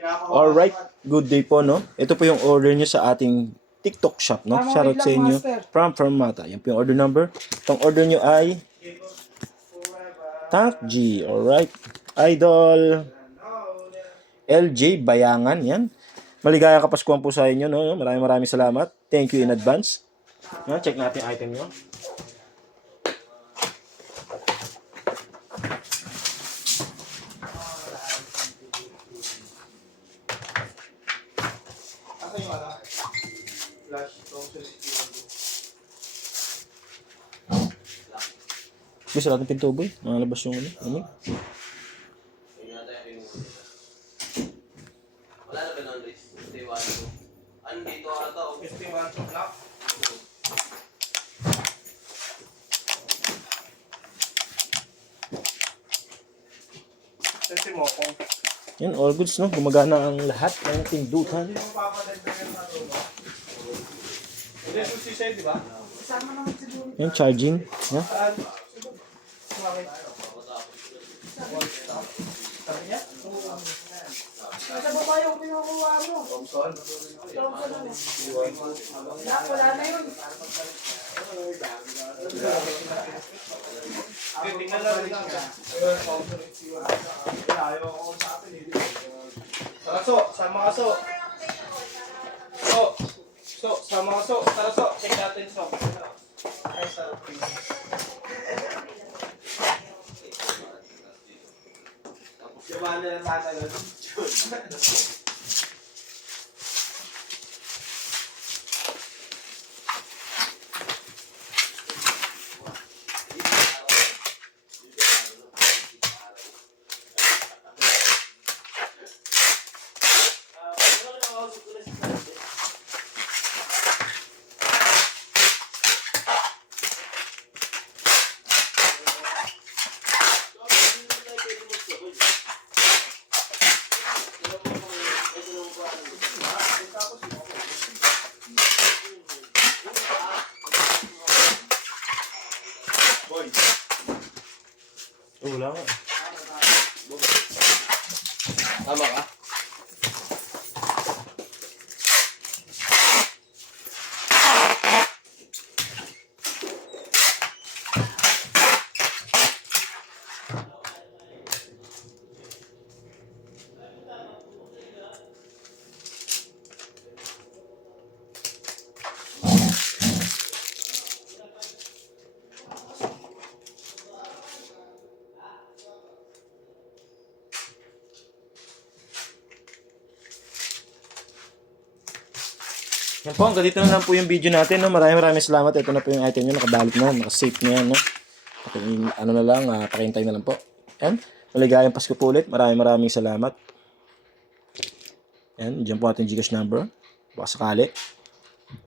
Alright, good day po, no? Ito po yung order nyo sa ating TikTok shop, no? Shoutout sa inyo from Mata. Yan po yung order number. Itong order nyo ay Tank G, alright. Idol LJ Bayangan, yan. Maligayang Kapaskuhan po sa inyo, no? Maraming salamat. Thank you in advance. No, check natin yung item nyo. Gusto natin pinto, boy. Malabas yung ano. Wala na ba ng risk? Stay 1, 2. Ano dito ata? Stay 1, 2 block? Kasi mo kung Yan, all goods, no? Gumagana ang lahat ng pindutan. hindi mo papadagdagan na ito. Hindi susi siya, di ba? Isama naman siguro. Yan, charging. Yan. Nasa baba yung pinukuha mo. Thompson lang eh. Wala na yun. Tingnan lang rin natin. Ayaw ako sa atin eh. Tara so, sama ka so. Sama ka so. Tara so, check natin so. Ay, sarap. Yaman na lang natin. Wala nga. Tama ka? Yan po, hanggang dito na lang po yung video natin. No? Maraming salamat. Ito na po yung item nyo. Nakabalot na. Nakasafe na yan. No? Ano na lang, pakintay na lang po. Yan. Maligayang Pasko po ulit. Maraming salamat. Yan. Diyan po ating Gcash number. Baka sakali.